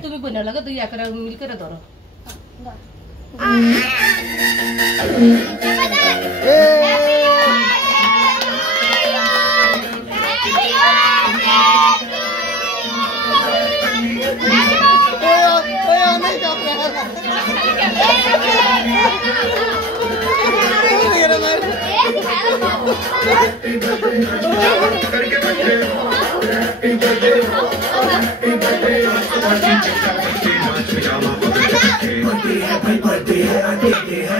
Itu benar lah, tu ya kerana milik kerana doro. Happy birthday, happy birthday,